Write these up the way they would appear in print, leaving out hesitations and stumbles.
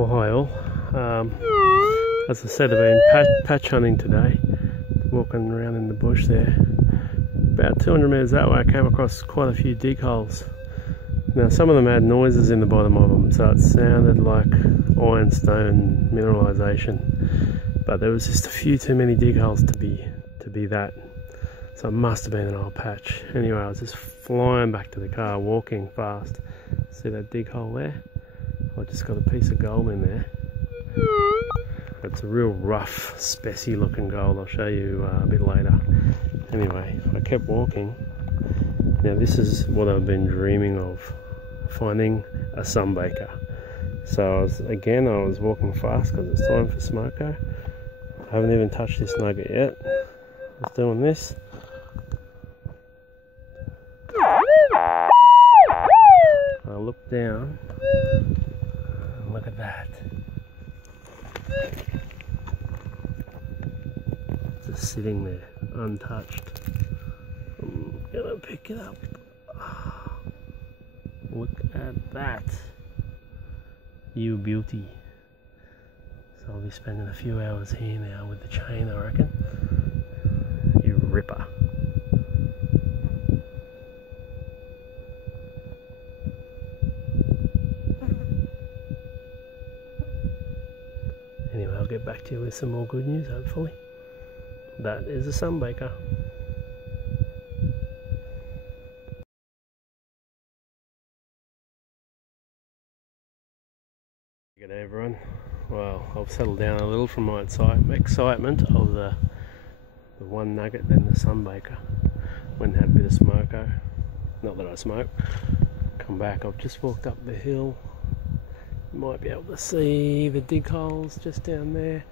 Well, hi all. As I said, I've been patch hunting today, walking around in the bush there. About 200 metres that way I came across quite a few dig holes. Now some of them had noises in the bottom of them, so it sounded like ironstone mineralisation, but there was just a few too many dig holes to be that, so it must have been an old patch. Anyway, I was just flying back to the car, walking fast. See that dig hole there? I just got a piece of gold in there. It's a real rough, spessy looking gold. I'll show you a bit later. Anyway, I kept walking. Now this is what I've been dreaming of, finding a sunbaker. So I was walking fast because it's time for smoko. I haven't even touched this nugget yet. I was doing this. I looked down. Look at that. Just sitting there, untouched. I'm gonna pick it up. Look at that. You beauty. So I'll be spending a few hours here now with the chain, I reckon. You ripper. Anyway, I'll get back to you with some more good news, hopefully. That is a sunbaker. G'day everyone. Well, I've settled down a little from my excitement of the one nugget, then the sunbaker. Went and had a bit of smoko. Not that I smoke. Come back, I've just walked up the hill. You might be able to see the dig holes just down there.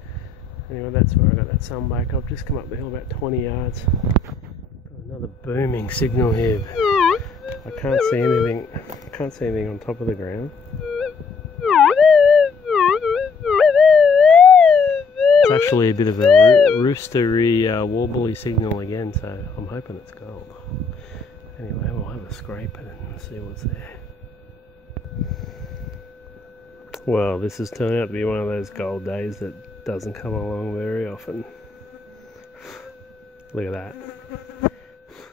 Anyway, that's where I got that sunbaker. I've just come up the hill about 20 yards. Got another booming signal here. I can't see anything. Can't see anything on top of the ground. It's actually a bit of a roostery, warbly signal again, so I'm hoping it's gold. Anyway, we'll have a scrape and see what's there. Well, this has turned out to be one of those gold days that doesn't come along very often. Look at that.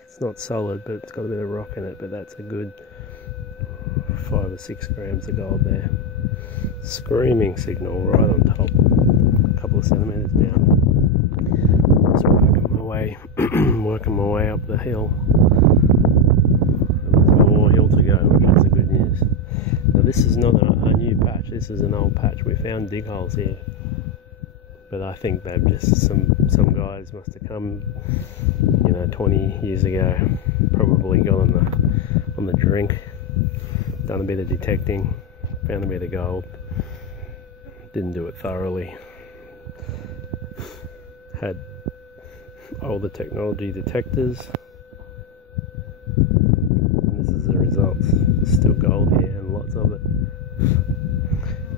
It's not solid, but it's got a bit of rock in it, but that's a good 5 or 6 grams of gold there. Screaming signal right on top, a couple of centimetres down. Just working my way up the hill. There's more hill to go, which is the good news. Now this is not a new patch, this is an old patch. We found dig holes here, but I think they've just, some guys must have come, 20 years ago, probably got on the drink, done a bit of detecting, found a bit of gold, didn't do it thoroughly, had older technology detectors, and this is the results. There's still gold here and lots of it.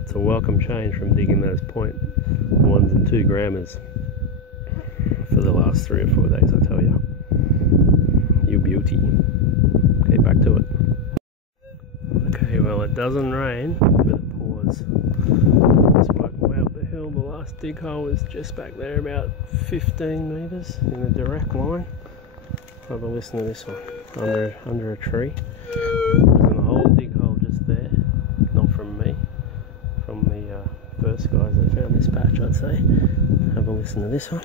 It's a welcome change from digging those 0.1s and 2 grammers for the last 3 or 4 days, I tell you. You beauty. Okay, back to it. Okay, well, it doesn't rain, but it pours. Just working way up the hill. The last dig hole is just back there, about 15 metres in a direct line. Have a listen to this one, under a tree. There's an old dig hole just there, not from me, from the first guys that found this patch, I'd say. Have a listen to this one.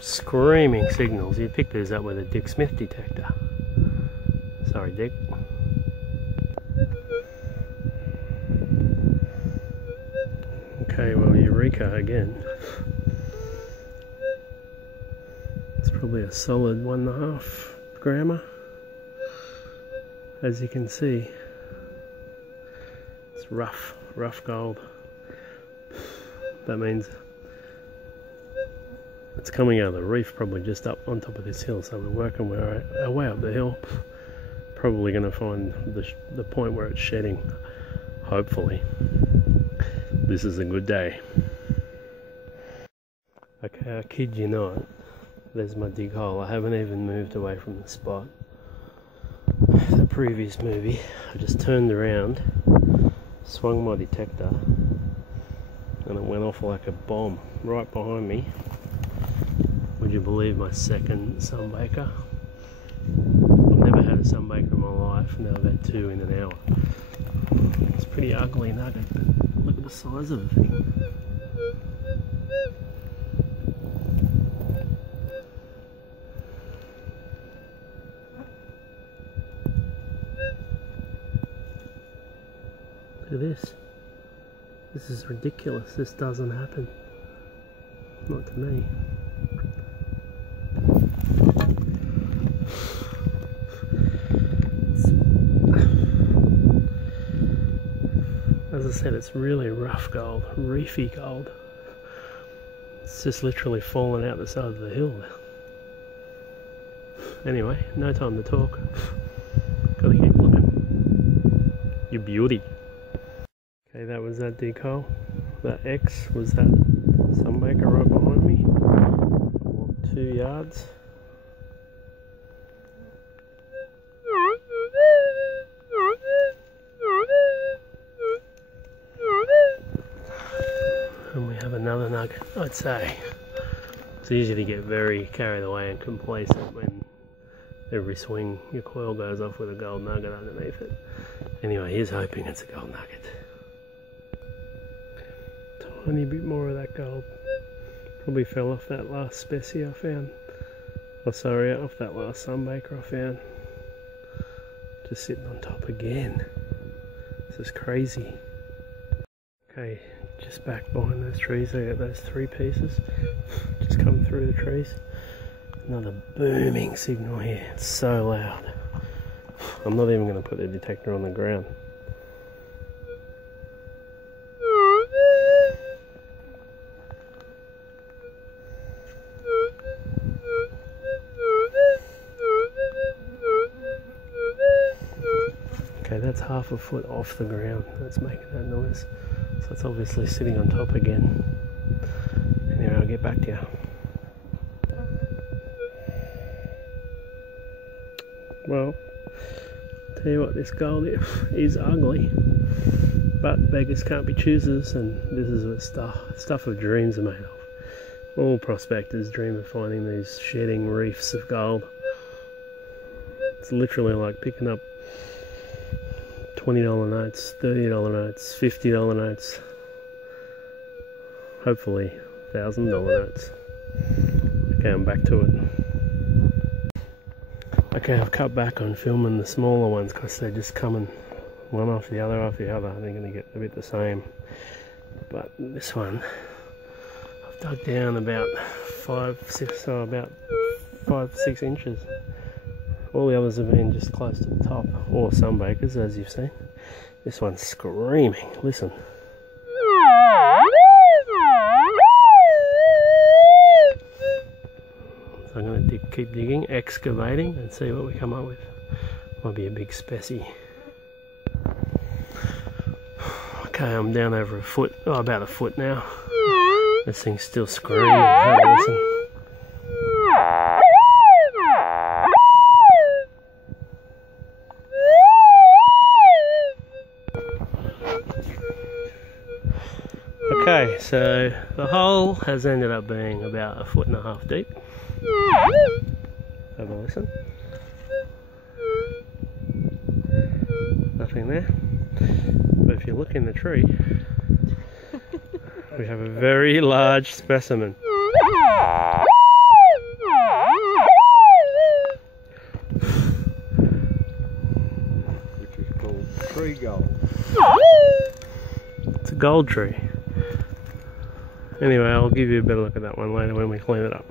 Screaming signals. You'd pick these up with a Dick Smith detector. Sorry, Dick. Okay, well, Eureka again. It's probably a solid 1.5 grammer. As you can see, it's rough gold. That means it's coming out of the reef, probably just up on top of this hill. So we're working our way up the hill. Probably going to find the point where it's shedding, hopefully. This is a good day. Okay, I kid you not, there's my dig hole. I haven't even moved away from the spot. The previous movie, I just turned around, swung my detector, and it went off like a bomb right behind me. Would you believe my second sunbaker? I've never had a sunbaker in my life, now I've had 2 in an hour. It's a pretty ugly nugget, but look at the size of the thing. Look at this. This is ridiculous. This doesn't happen. Not to me. As I said, it's really rough gold, reefy gold. It's just literally fallen out the side of the hill. Anyway, no time to talk. Gotta keep looking. You beauty. Okay, that was that dig hole. That X was that sunbaker right behind me. I walked 2 yards. And we have another nugget. I'd say it's easy to get very carried away and complacent when every swing your coil goes off with a gold nugget underneath it. Anyway, here's hoping it's a gold nugget. Tiny bit more of that gold. Probably fell off that last specie I found. Oh sorry, off that last sunbaker I found. Just sitting on top again. This is crazy. Okay, just back behind those trees, I got those 3 pieces. Just come through the trees. Another booming signal here. It's so loud. I'm not even going to put the detector on the ground. Okay, that's half a foot off the ground that's making that noise. So it's obviously sitting on top again. Anyway, I'll get back to you. Well, tell you what, this gold is ugly, but beggars can't be choosers, and this is what stuff of dreams are made of. All prospectors dream of finding these shedding reefs of gold. It's literally like picking up $20 notes, $30 notes, $50 notes, hopefully $1,000 notes. Okay, I'm back to it. Okay, I've cut back on filming the smaller ones because they're just coming one after the other after the other. They're going to get a bit the same. But this one, I've dug down about 5-6 inches. All the others have been just close to the top, or sunbakers, as you've seen. This one's screaming. Listen. So I'm going to keep digging, excavating, and see what we come up with. Might be a big specie. Okay, I'm down over a foot, about a foot now. This thing's still screaming. Have a listen. Okay, so the hole has ended up being about 1.5 feet deep. Have a listen. Nothing there. But if you look in the tree, we have a very large specimen. Which is called tree gold. It's a gold tree. Anyway, I'll give you a better look at that one later when we clean it up.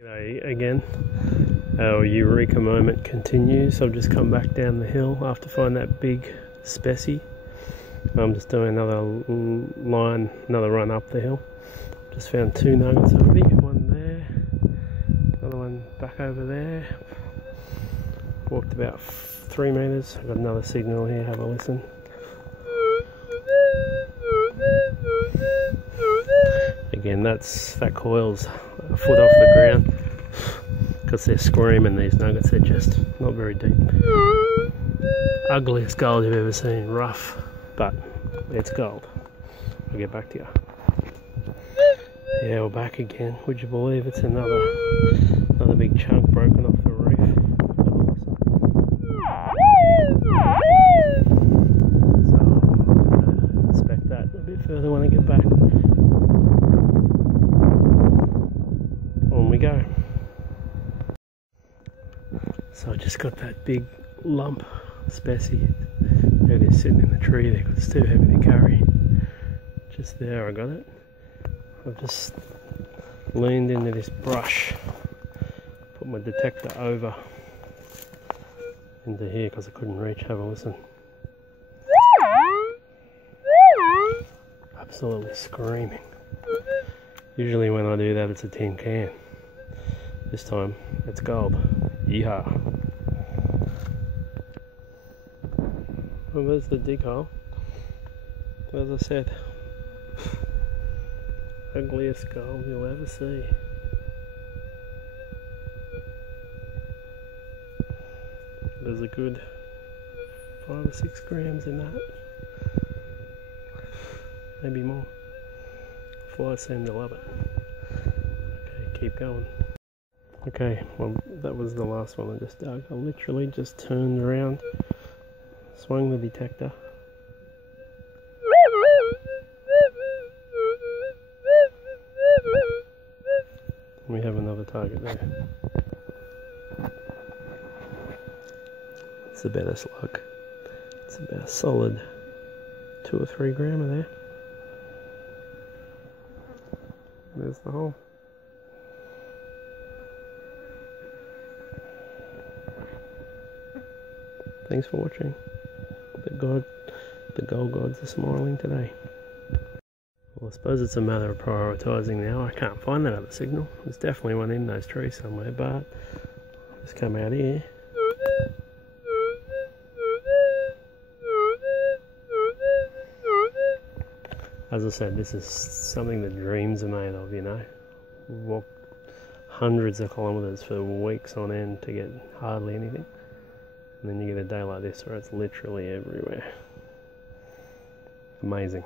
G'day again. Our eureka moment continues. I've just come back down the hill after finding that big specie. I'm just doing another line, another run up the hill. Just found 2 nuggets already. One there, another one back over there. Walked about 3 meters. I've got another signal here. Have a listen. and that coil's a foot off the ground because they're screaming, these nuggets. They're just not very deep. Ugliest gold you've ever seen, rough, but it's gold. I'll get back to you. Yeah, we're back again. Would you believe it's another big chunk broken off the reef? So I'll inspect that a bit further when I get back. On we go. So I just got that big lump specie. There it is, sitting in the tree there because it's too heavy to carry. Just there I got it. I've just leaned into this brush, put my detector over into here because I couldn't reach. Have a listen. Absolutely screaming. Usually when I do that it's a tin can. This time it's gold. Yeehaw. Well, there's the dig hole. As I said, ugliest gold you'll ever see. There's a good 5 or 6 grams in that. Maybe more. Flies seem to love it. Okay, keep going. Okay, well that was the last one I just dug. I literally just turned around, swung the detector. We have another target there. It's a better slug. It's about a solid 2 or 3 grammer there. There's the hole. Thanks for watching. The gold gods are smiling today. Well, I suppose it's a matter of prioritising now. I can't find that other signal. There's definitely one in those trees somewhere, but I'll just come out here. As I said, this is something that dreams are made of, you know. Walk hundreds of kilometres for weeks on end to get hardly anything. And then you get a day like this where it's literally everywhere. Amazing.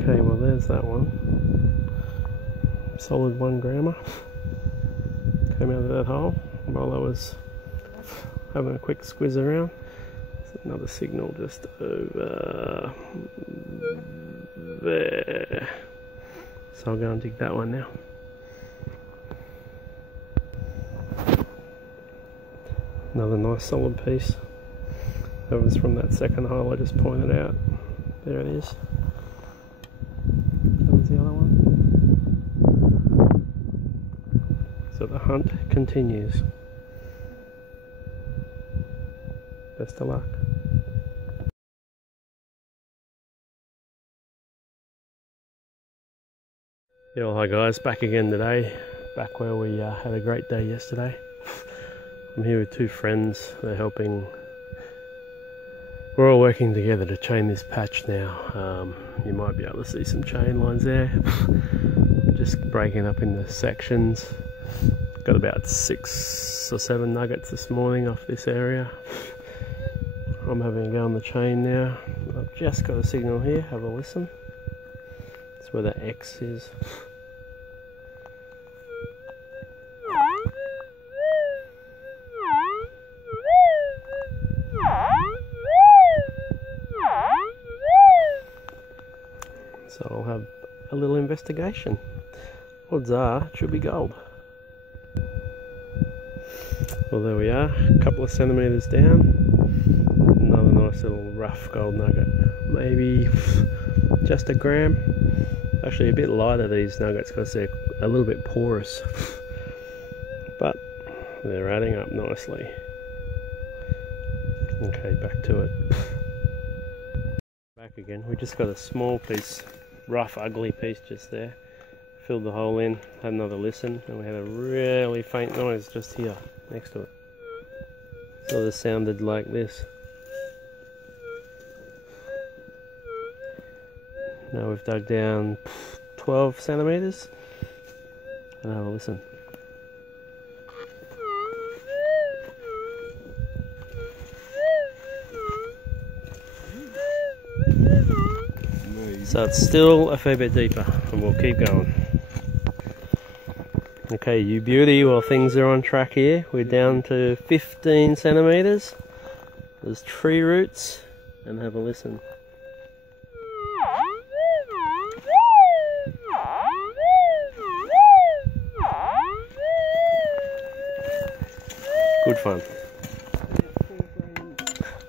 Okay, well there's that one. Solid 1 grammer. Came out of that hole while I was having a quick squiz around. There's another signal just over there. So I'll go and dig that one now. Another nice solid piece. That was from that second hole I just pointed out. There it is. That was the other one. So the hunt continues. Best of luck. Yeah, well, hi guys, back again today. Back where we had a great day yesterday. I'm here with 2 friends. They're helping. We're all working together to chain this patch now. You might be able to see some chain lines there. Just breaking up into sections. Got about 6 or 7 nuggets this morning off this area. I'm having a go on the chain now. I've just got a signal here. Have a listen. That's where the X is. So I'll have a little investigation. Odds are it should be gold. Well, there we are, a couple of centimetres down. Another nice little rough gold nugget. Maybe just a gram. Actually a bit lighter, these nuggets, because they're a little bit porous. But they're adding up nicely. Okay, back to it. Back again. We just got a small piece, rough, ugly piece just there. Filled the hole in, had another listen, and we had a really faint noise just here next to it. So this sounded like this. Now we've dug down 12 centimetres. And have a listen. So it's still a fair bit deeper, and we'll keep going. Okay, you beauty, while things are on track here, we're down to 15 centimetres. There's tree roots, and have a listen. Good fun.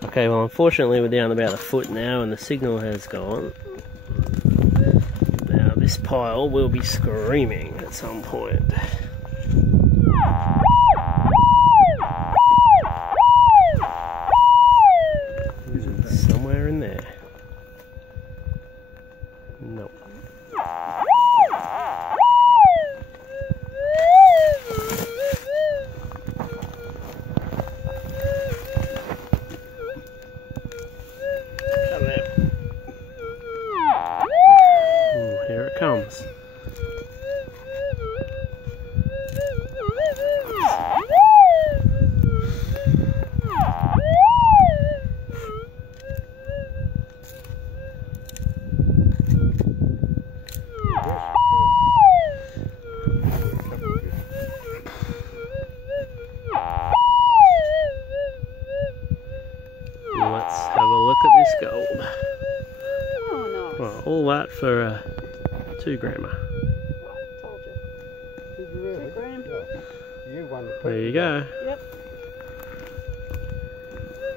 Okay, well unfortunately we're down about a foot now and the signal has gone. Now this pile will be screaming at some point. Somewhere in there. Nope. Here it comes. Let's have a look at this gold. Oh, nice. Well, all that for a 2 grammer. Told you. Did you really? 2 gram. Yeah. You won the There you go. Yep.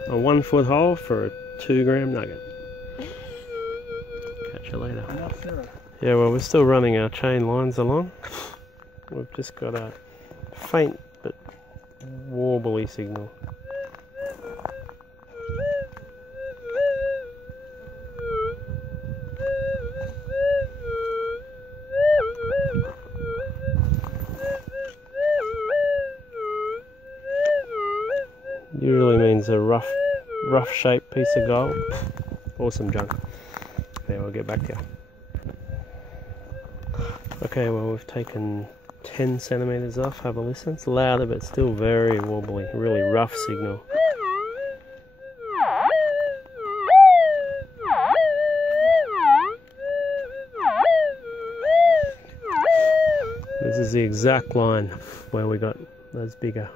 A 1 foot hole for a 2 gram nugget. Catch you later. Yeah, well, we're still running our chain lines along. We've just got a faint but warbly signal. Usually means a rough shaped piece of gold or some junk. Yeah, we'll get back to you. Okay, well we've taken 10 centimetres off, have a listen. It's louder but still very wobbly, really rough signal. This is the exact line where we got those bigger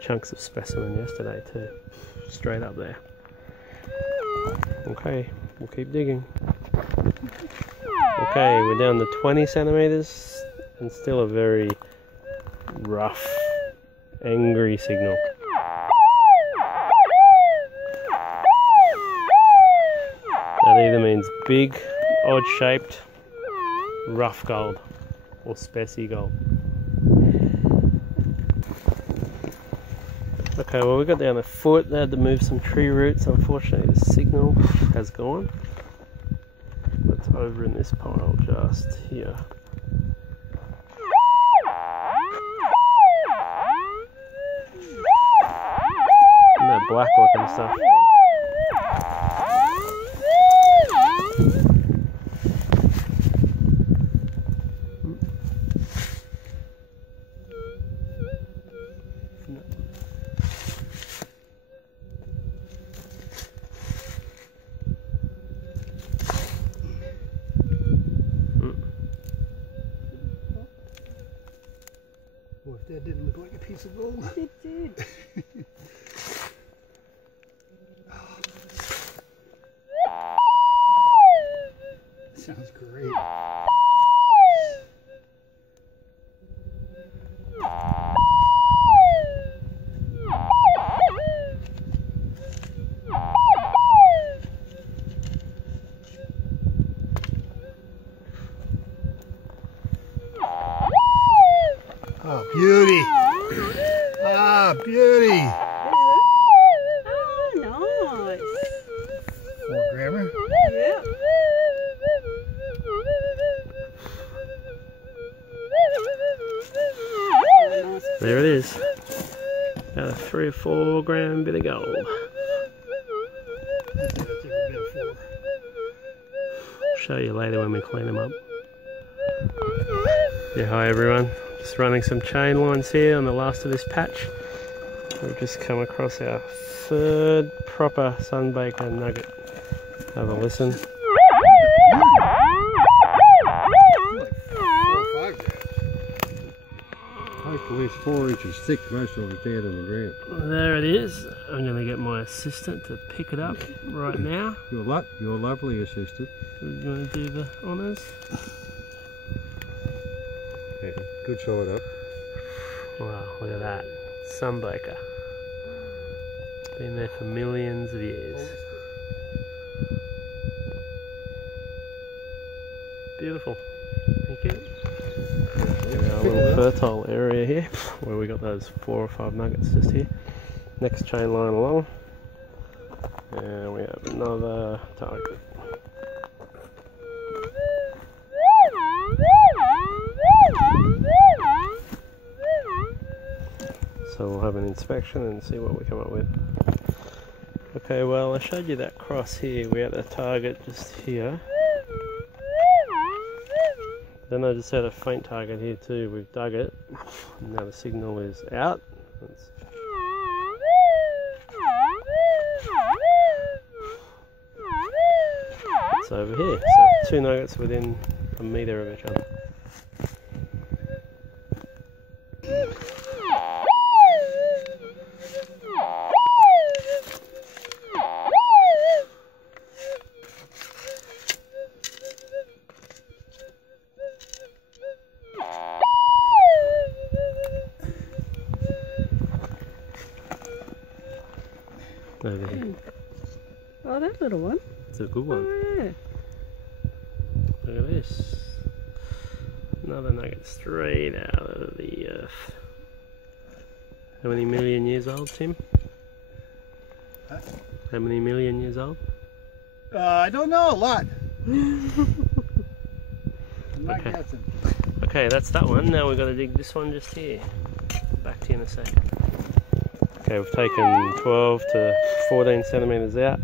chunks of specimen yesterday too, straight up there. Okay, we'll keep digging. Okay, we're down to 20 centimetres and still a very rough, angry signal. That either means big, odd-shaped, rough gold or specie gold. Okay, well we got down a foot. They had to move some tree roots. Unfortunately the signal has gone. It's over in this pile just here. And that black looking stuff. Well, if that didn't look like a piece of gold. It did. Sounds great. Oh, beauty. Ah, beauty. Oh, nice. 4 grammer. Yep. There it is. About a 3 or 4 gram bit of gold. show you later when we clean them up. Yeah, hi everyone. Just running some chain lines here on the last of this patch. We've just come across our third proper sunbaker nugget. Have a listen. Like 4 or 5 grams. Hopefully it's 4 inches thick, most of it down in the ground. There it is. I'm going to get my assistant to pick it up right now. Your lovely assistant. We're going to do the honours. Yeah, good side up. Wow, look at that. Sunbaker. Been there for millions of years. Beautiful. Thank you. Our little fertile area here where we got those 4 or 5 nuggets just here. Next chain line along. And we have another target. So we'll have an inspection and see what we come up with. Okay, well I showed you that cross here. We had a target just here. Then I just had a faint target here too. We've dug it. Now the signal is out. It's over here. So 2 nuggets within a metre of each other. Over here. Oh, that little one. It's a good one. Oh, yeah. Look at this. Another nugget straight out of the earth. How many million years old, Tim? Huh? How many million years old? I don't know, a lot. I'm not Okay. guessing. Okay, that's that one. Now we've got to dig this one just here. Back to you in a second. Okay, we've taken 12 to 14 centimetres out.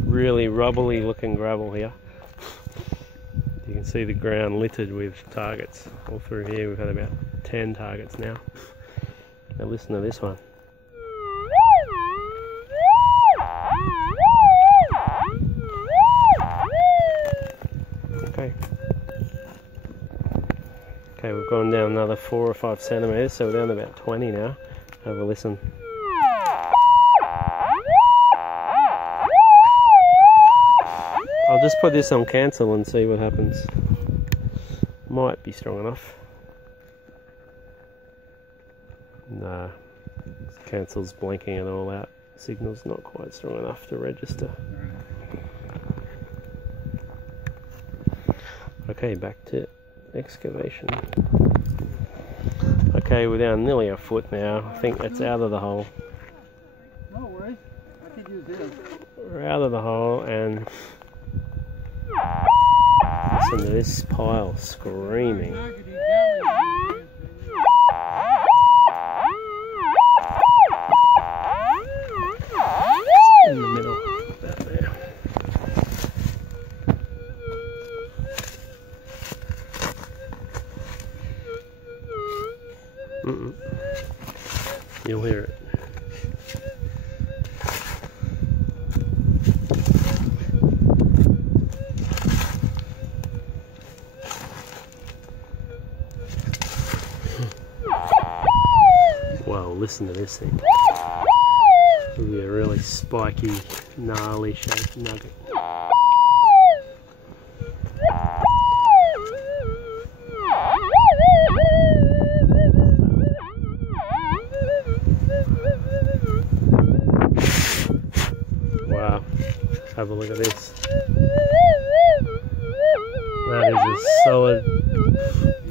Really rubbly looking gravel here. You can see the ground littered with targets. All through here we've had about 10 targets now. Now listen to this one. Okay. Okay, we've gone down another 4 or 5 centimetres, so we're down to about 20 now. Have a listen. I'll just put this on cancel and see what happens. Might be strong enough. Nah, cancel's blinking it all out. Signal's not quite strong enough to register. Okay, back to excavation. Okay, we're down nearly a foot now. I think that's out of the hole. No worries. I could use this. We're out of the hole and listen to this pile screaming. In the middle, about there. You'll hear it. Wow, listen to this thing. It'll be a really spiky, gnarly shaped nugget. Wow, have a look at this. That is a solid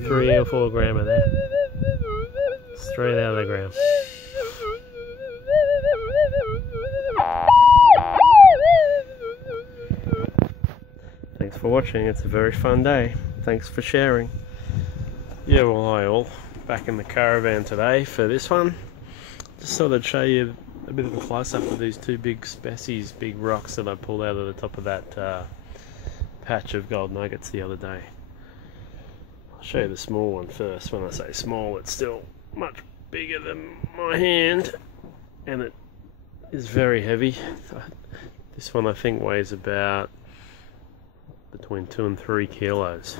3 or 4 grammer there. Straight out of the ground. Thanks for watching. It's a very fun day. Thanks for sharing. Yeah, well, hi all. Back in the caravan today for this one. Just thought I'd show you a bit of a close-up of these 2 big species, big rocks that I pulled out of the top of that patch of gold nuggets the other day. I'll show you the small one first. When I say small, it's still much bigger than my hand, and it is very heavy. This one I think weighs about between 2 and 3 kilos.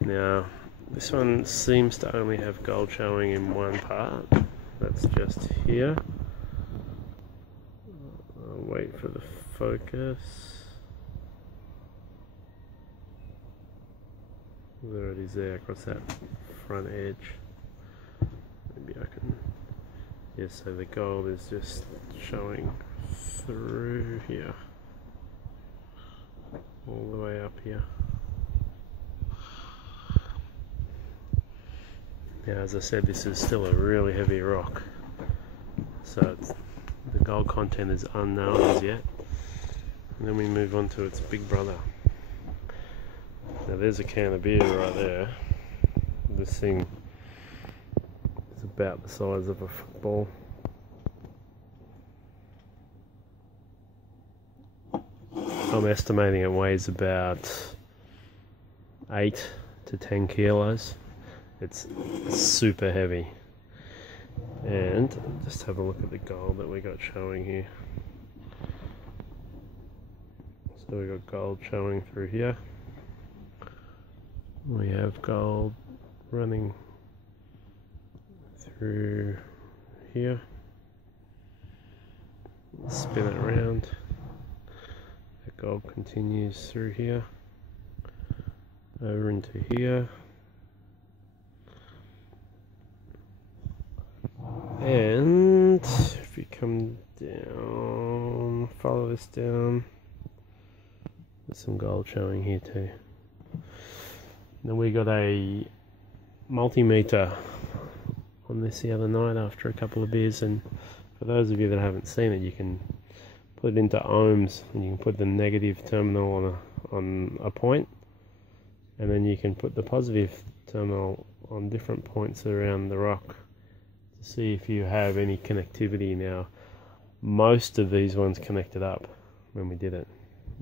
Now, this one seems to only have gold showing in one part. That's just here. I'll wait for the focus. There it is there across that front edge. Maybe I can... Yeah, so the gold is just showing through here. All the way up here. Now, as I said, this is still a really heavy rock, so the gold content is unknown as yet. And then we move on to its big brother. Now there's a can of beer right there. This thing is about the size of a football. I'm estimating it weighs about 8 to 10 kilos. It's super heavy. And just have a look at the gold that we got showing here. So we got gold showing through here. We have gold running through here. Spin it around. The gold continues through here, over into here. And if you come down, follow this down, there's some gold showing here too. Then we got a multimeter on this the other night after a couple of beers, and for those of you that haven't seen it, you can put it into ohms, and you can put the negative terminal on a point, and then you can put the positive terminal on different points around the rock. See if you have any connectivity. Now, most of these ones connected up when we did it.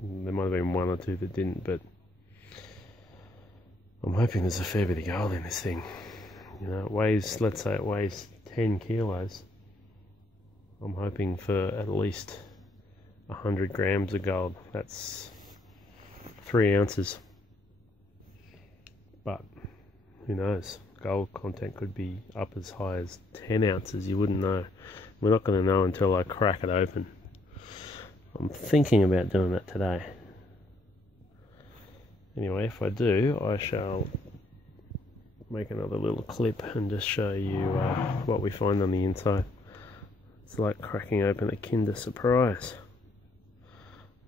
There might have been one or two that didn't, but I'm hoping there's a fair bit of gold in this thing. You know, it weighs, let's say it weighs 10 kilos. I'm hoping for at least 100 grams of gold. That's 3 ounces. But who knows? Gold content could be up as high as 10 ounces. You wouldn't know. We're not going to know until I crack it open. I'm thinking about doing that today. Anyway, if I do, I shall make another little clip and just show you what we find on the inside. It's like cracking open a Kinder Surprise.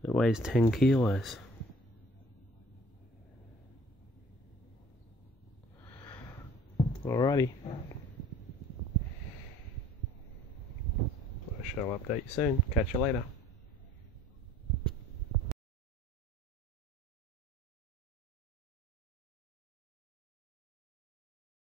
It weighs 10 kilos. Alrighty. I shall update you soon. Catch you later.